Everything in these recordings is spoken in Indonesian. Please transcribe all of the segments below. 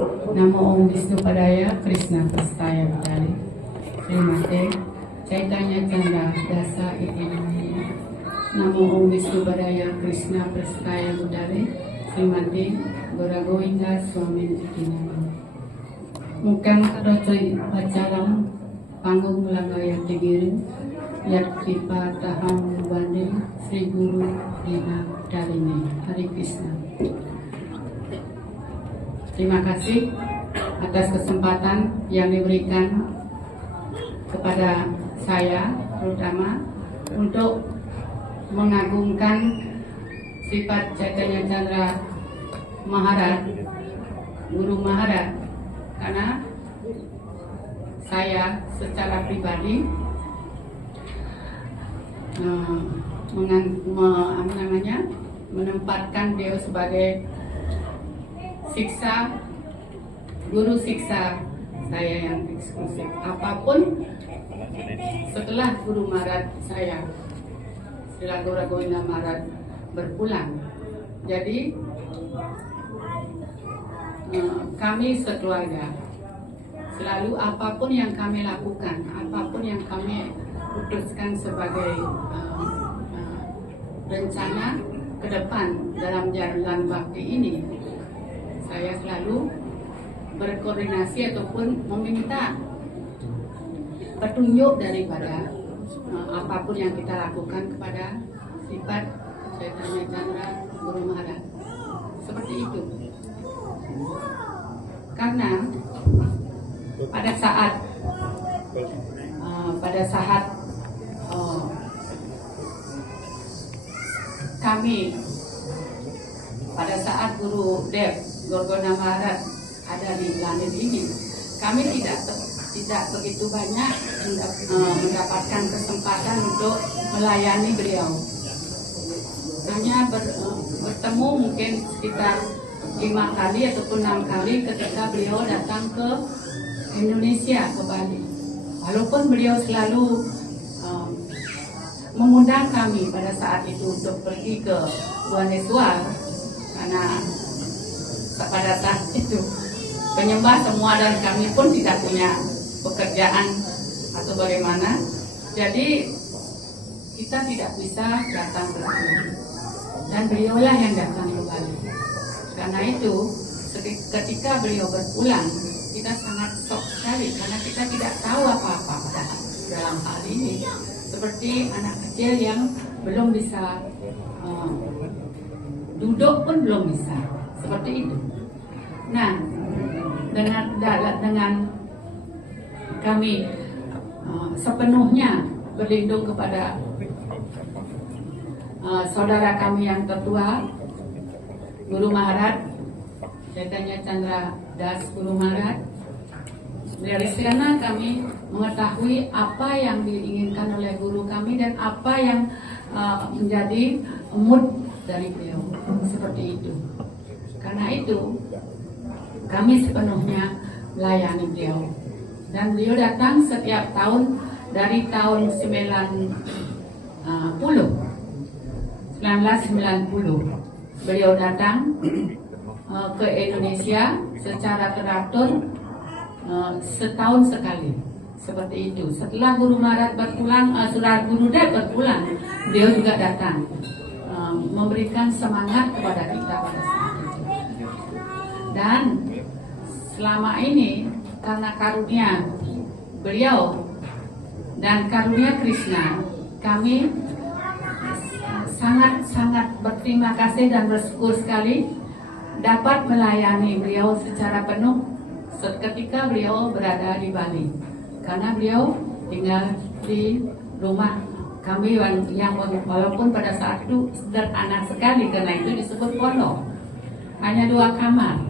Namo Om Vishnu Padaya Krishna Prastaya Bhutale Srimate Chaitanya Chandra Dasa Iti Namanya. Namo Om Vishnu Padaya Krishna Prastaya Bhutale Srimate Gora Govinda Swami Iti Namanya. Mukang Rocoy Pacaram Panggung Langaya Tigiru Yat Kripa Taham Bande Sri Guru Dina Dalini. Hari Krishna. Terima kasih atas kesempatan yang diberikan kepada saya, terutama untuk mengagungkan sifat Chaitanya Chandra Maharaj, Guru Maharaj, karena saya secara pribadi menempatkan beliau sebagai guru siksa saya yang eksklusif. Apapun setelah Guru Maharaj saya, Srila Gaura Govinda Maharaj berpulang. Jadi kami sekeluarga selalu apapun yang kami lakukan, apapun yang kami putuskan sebagai rencana ke depan dalam jalan bakti ini, saya selalu berkoordinasi ataupun meminta petunjuk daripada apapun yang kita lakukan kepada sifat Chaitanya Chandra Guru Maharaj. Seperti itu. Karena pada saat kami, pada saat Guru Dev Gorgona Maharaj ada di planet ini, kami tidak begitu banyak mendapatkan kesempatan untuk melayani beliau. Hanya bertemu mungkin sekitar 5 kali ataupun 6 kali ketika beliau datang ke Indonesia, ke Bali. Walaupun beliau selalu mengundang kami pada saat itu untuk pergi ke Bhubaneswar, karena pada saat itu penyembah semua dan kami pun tidak punya pekerjaan atau bagaimana, jadi kita tidak bisa datang ke Bali dan beliaulah yang datang ke Bali. Karena itu ketika beliau berpulang, kita sangat shock sekali karena kita tidak tahu apa-apa dalam hal ini, seperti anak kecil yang belum bisa duduk pun belum bisa, seperti itu. Nah, dengan kami sepenuhnya berlindung kepada saudara kami yang tertua, Guru Maharaj Chaitanya Chandra Das Guru Maharaj. Dari sana kami mengetahui apa yang diinginkan oleh guru kami dan apa yang menjadi mood dari beliau, seperti itu. Karena itu kami sepenuhnya melayani beliau, dan beliau datang setiap tahun dari tahun 1990 beliau datang ke Indonesia secara teratur setahun sekali, seperti itu. Setelah Guru Maharaj berpulang, setelah Guru Dev berpulang, beliau juga datang memberikan semangat kepada kita pada saat itu. Dan selama ini karena karunia beliau dan karunia Krishna, kami sangat berterima kasih dan bersyukur sekali dapat melayani beliau secara penuh ketika beliau berada di Bali, karena beliau tinggal di rumah kami yang walaupun pada saat itu sederhana sekali, karena itu disebut pondok, hanya 2 kamar.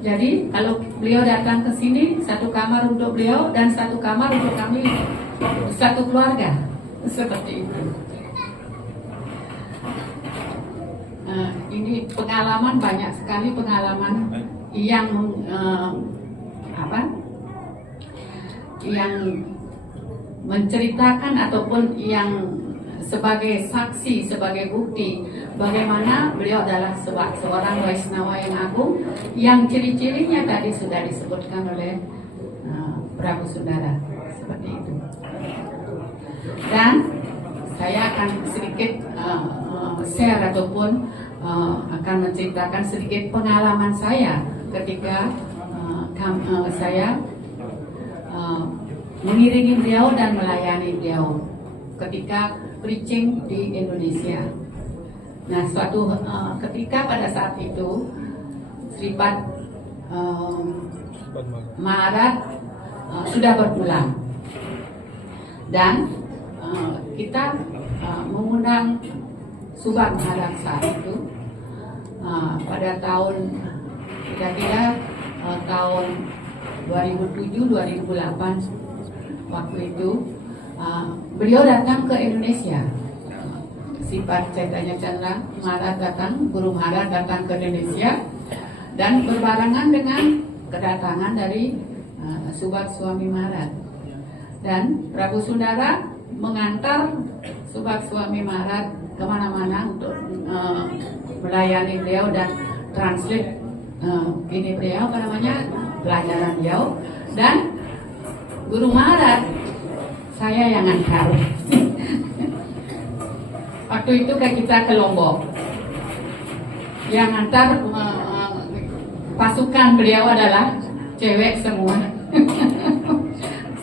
Jadi kalau beliau datang ke sini, 1 kamar untuk beliau dan 1 kamar untuk kami, 1 keluarga, seperti itu. Ini pengalaman, banyak sekali pengalaman yang yang menceritakan ataupun yang sebagai saksi, sebagai bukti bagaimana beliau adalah seorang Waisnawa yang agung, yang ciri-cirinya tadi sudah disebutkan oleh Prabu Sundara, seperti itu. Dan saya akan sedikit share ataupun akan menceritakan sedikit pengalaman saya ketika saya mengiringi beliau dan melayani beliau ketika preaching di Indonesia. Nah, suatu ketika pada saat itu Sripat Maharat sudah berpulang dan kita mengundang Subak Maharat saat itu pada tahun kira-kira tahun 2007-2008. Waktu itu beliau datang ke Indonesia. Sripat Chaitanya Chandra Maharat datang, Guru Maharat datang ke Indonesia, dan berbarengan dengan kedatangan dari Subak Swami Maharat. Dan Prabu Sundara mengantar Subak Swami Maharat kemana-mana untuk melayani beliau dan translate ini beliau, pelajaran beliau. Dan Guru Maharat saya yang antar. Waktu itu kita ke Lombok. Yang antar pasukan beliau adalah cewek semua.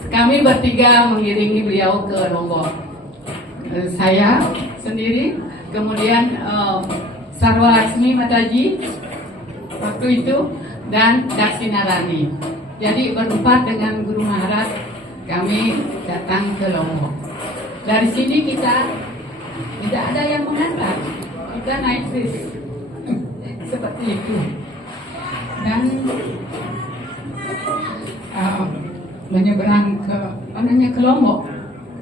Kami bertiga mengiringi beliau ke Lombok. Saya sendiri, kemudian Sarwa Laksmi Mataji waktu itu, dan Daksinarani. Jadi berempat dengan Guru Maharat kami datang ke Lombok. Dari sini kita tidak ada yang mengantar, kita naik bis seperti itu. Dan menyeberang ke Lombok,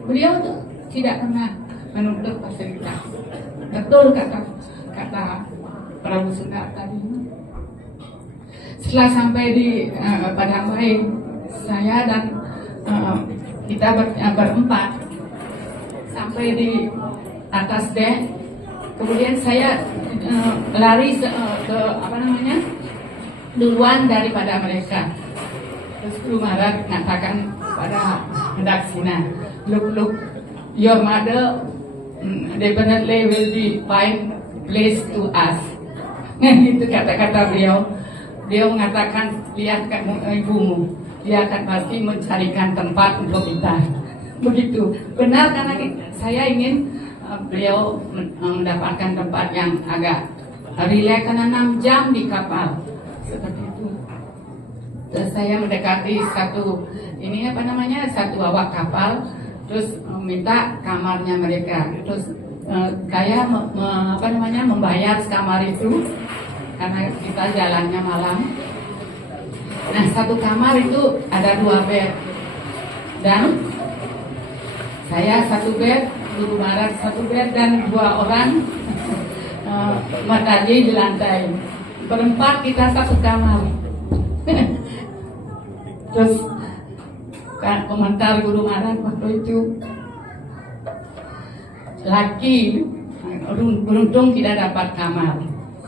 beliau tuh tidak pernah menuntut fasilitas. Betul kata Prabu Sundara tadi. Setelah sampai di Padang Baik, saya dan kita berempat sampai di atas dek. Kemudian saya lari ke duluan daripada mereka. Terus Guru Maharat mengatakan pada Daksina, look, your mother definitely will be find place to us. Itu kata-kata beliau. Dia mengatakan, lihat ibumu, dia akan pasti mencarikan tempat untuk kita. Begitu. Benar, karena saya ingin beliau mendapatkan tempat yang agak rileks, karena 6 jam di kapal. Seperti itu. Terus saya mendekati satu awak kapal, terus minta kamarnya mereka. Terus saya membayar kamar itu karena kita jalannya malam. Nah, satu kamar itu ada 2 bed, dan saya 1 bed, Guru Maharat 1 bed, dan 2 orang Mataji di lantai. Berempat kita 1 kamar. Terus komentar Guru Maharat waktu itu, laki beruntung tidak dapat kamar.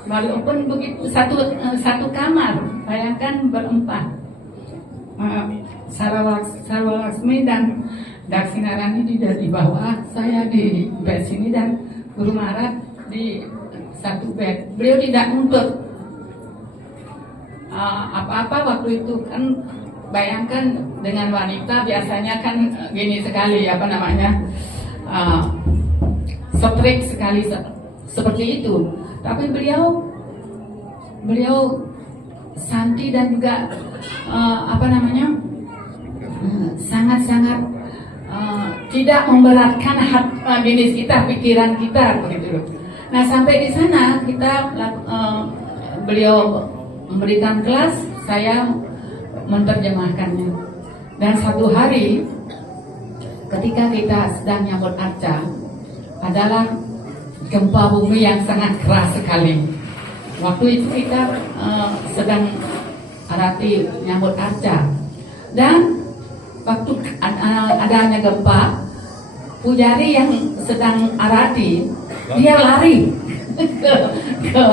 Walaupun begitu satu kamar, bayangkan berempat. Sarwa Laksmi dan Daksinarani di bawah, saya di bed sini, dan Guru Maharat di 1 bed. Beliau tidak nuntut apa-apa waktu itu, kan bayangkan dengan wanita biasanya kan gini sekali, strict sekali seperti itu. Tapi beliau santai dan juga sangat-sangat tidak memberatkan hati kita, pikiran kita, begitu. Nah, sampai di sana beliau memberikan kelas, saya menerjemahkannya. Dan satu hari ketika kita sedang nyambut arca, adalah gempa bumi yang sangat keras sekali. Waktu itu kita sedang arati nyambut arca, dan waktu adanya gempa, pujari yang sedang arati, dia lari ke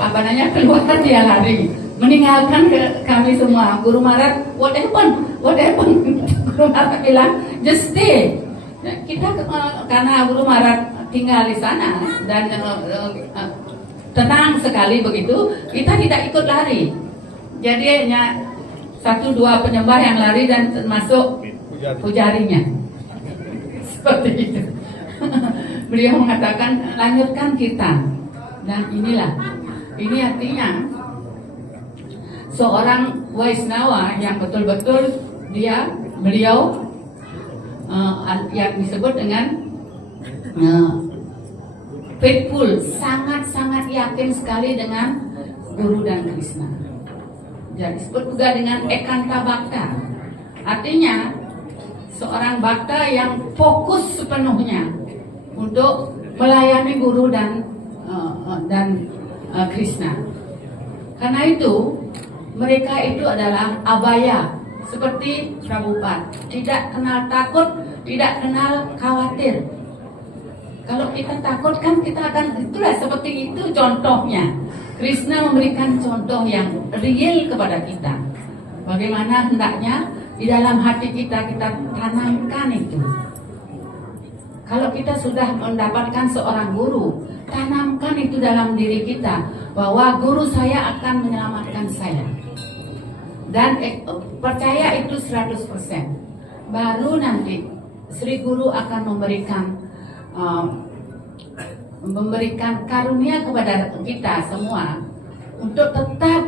apa namanya, keluar, dia lari meninggalkan kami semua. Guru Marat, what happened? Guru Marat bilang, just stay. Kita karena Guru Marat tinggal di sana dan tenang sekali begitu, kita tidak ikut lari. Jadi hanya 1-2 penyembah yang lari dan termasuk pujarinya. Seperti itu. Beliau mengatakan, lanjutkan kita. Dan inilah, ini artinya seorang Waisnawa yang betul-betul beliau yang disebut dengan faithful, sangat-sangat yakin sekali dengan Guru dan Krishna. Jadi disebut juga dengan ekanta bakta. Artinya seorang bakta yang fokus sepenuhnya untuk melayani Guru dan Krishna. Karena itu mereka itu adalah abaya, seperti Prabhupada, tidak kenal takut, tidak kenal khawatir. Kalau kita takut kan kita akan, itulah seperti itu contohnya. Krishna memberikan contoh yang real kepada kita. Bagaimana hendaknya di dalam hati kita tanamkan itu. Kalau kita sudah mendapatkan seorang guru, tanamkan itu dalam diri kita, bahwa guru saya akan menyelamatkan saya. Dan percaya itu 100%. Baru nanti Sri Guru akan memberikan karunia kepada kita semua untuk tetap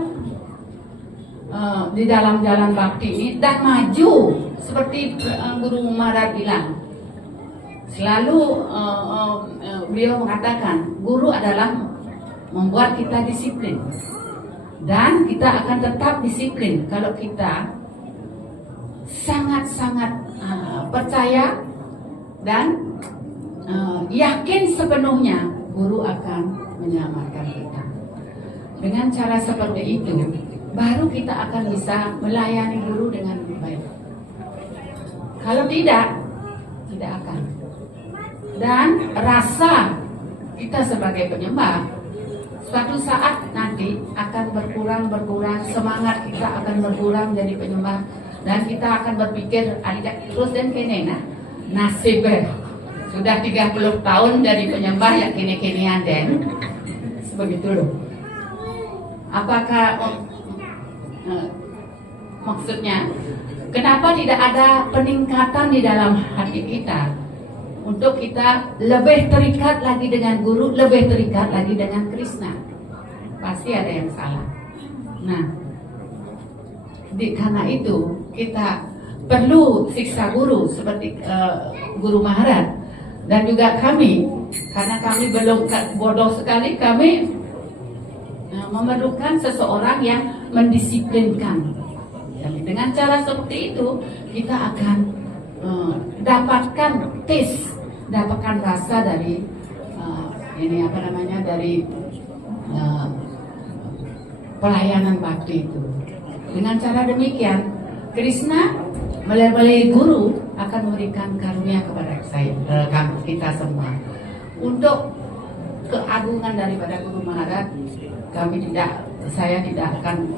di dalam jalan bakti ini dan maju seperti Guru Maharaj bilang. Selalu beliau mengatakan, guru adalah membuat kita disiplin, dan kita akan tetap disiplin kalau kita sangat-sangat percaya dan yakin sepenuhnya guru akan menyelamatkan kita. Dengan cara seperti itu, baru kita akan bisa melayani guru dengan baik. Kalau tidak akan. Dan rasa kita sebagai penyembah suatu saat nanti akan berkurang, semangat kita akan berkurang jadi penyembah, dan kita akan berpikir terus dan kene nasib sudah 30 tahun dari penyembah ya kini-kinian den. Begitu loh. Apakah maksudnya kenapa tidak ada peningkatan di dalam hati kita untuk kita lebih terikat lagi dengan guru, lebih terikat lagi dengan Krishna? Pasti ada yang salah. Nah, karena itu kita perlu siksa guru seperti Guru Maharaj, dan juga kami, karena kami belum bodoh sekali, kami memerlukan seseorang yang mendisiplinkan. Jadi dengan cara seperti itu kita akan dapatkan dapatkan rasa dari dari pelayanan bakti itu. Dengan cara demikian, Krishna melalui guru akan memberikan karunia kepada kita semua. Untuk keagungan daripada Guru Maharaj, saya tidak akan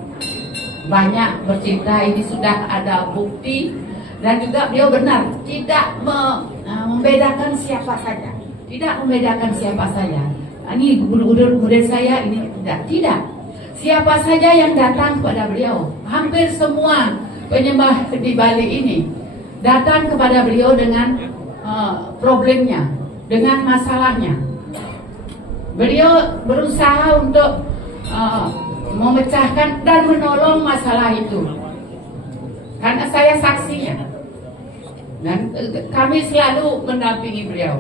banyak bercerita. Ini sudah ada bukti, dan juga beliau benar tidak membedakan siapa saja, Ini murid saya, ini tidak. Siapa saja yang datang kepada beliau, hampir semua penyembah di Bali ini datang kepada beliau dengan problemnya, dengan masalahnya. Beliau berusaha untuk memecahkan dan menolong masalah itu, karena saya saksinya, dan kami selalu mendampingi beliau.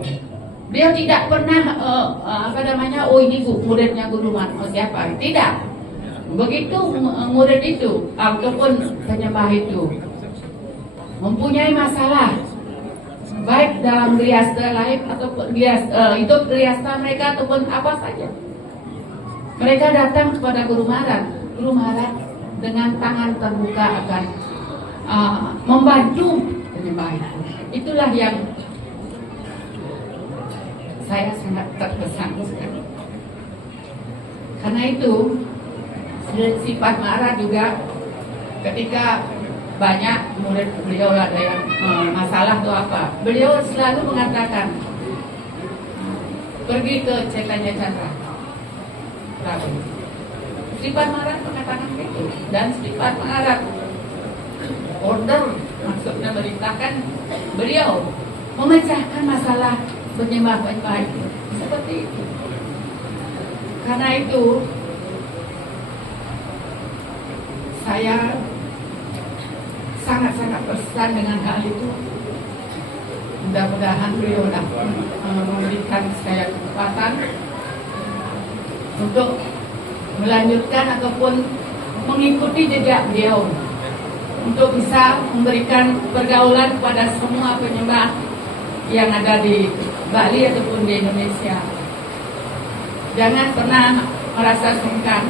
Beliau tidak pernah ini muridnya Guru Maharaj siapa, tidak. Begitu murid itu ataupun penyembah itu mempunyai masalah, baik dalam grihasta life ataupun hidup grihasta mereka ataupun apa saja, mereka datang kepada Guru Maharaj. Guru Maharaj dengan tangan terbuka akan membantu penyembah itu. Itulah yang saya sangat terkesan sekali. Karena itu sifat marah juga ketika banyak murid beliau ada yang masalah atau apa, beliau selalu mengatakan pergi ke Chaitanya Chandra Prabhu. Sifat marah mengatakan itu, dan sifat marah order maksudnya merintahkan beliau memecahkan masalah penyembah-penyembah itu seperti itu. Karena itu saya sangat-sangat berkesan dengan hal itu. Mudah-mudahan beliau dapat memberikan saya kesempatan untuk melanjutkan ataupun mengikuti jejak beliau, untuk bisa memberikan pergaulan kepada semua penyembah yang ada di Bali ataupun di Indonesia. Jangan pernah merasa sungkan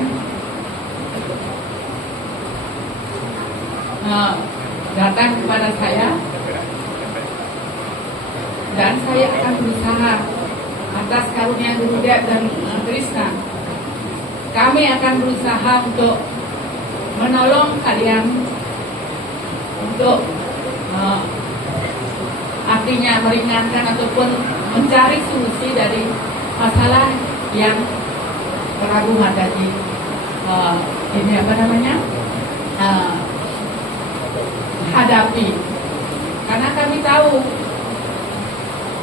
datang kepada saya, dan saya akan berusaha atas karunia Gurudev dan Krishna. Kami akan berusaha untuk menolong kalian untuk artinya meringankan ataupun mencari solusi dari masalah yang Prabu Mataji ini hadapi. Karena kami tahu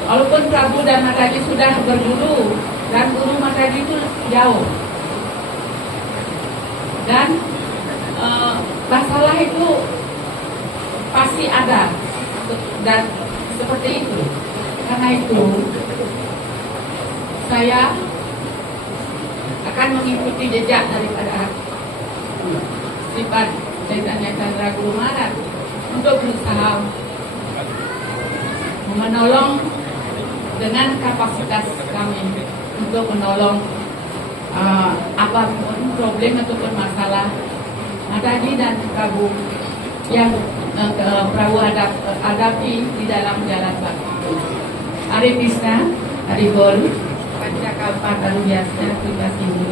walaupun Prabu dan Mataji sudah berguru dan Guru Mataji itu jauh, dan masalah itu pasti ada dan seperti itu. Karena itu saya akan mengikuti jejak daripada sifat Chaitanya Chandra Guru Maharaj untuk berusaha menolong dengan kapasitas kami untuk menolong apapun problem ataupun masalah Mataji dan Prabu yang Prabu hadapi di dalam jalan bhakti. Hare Krishna, Hare Bol, Pancakalpa Taru Biasa, kita tinggi.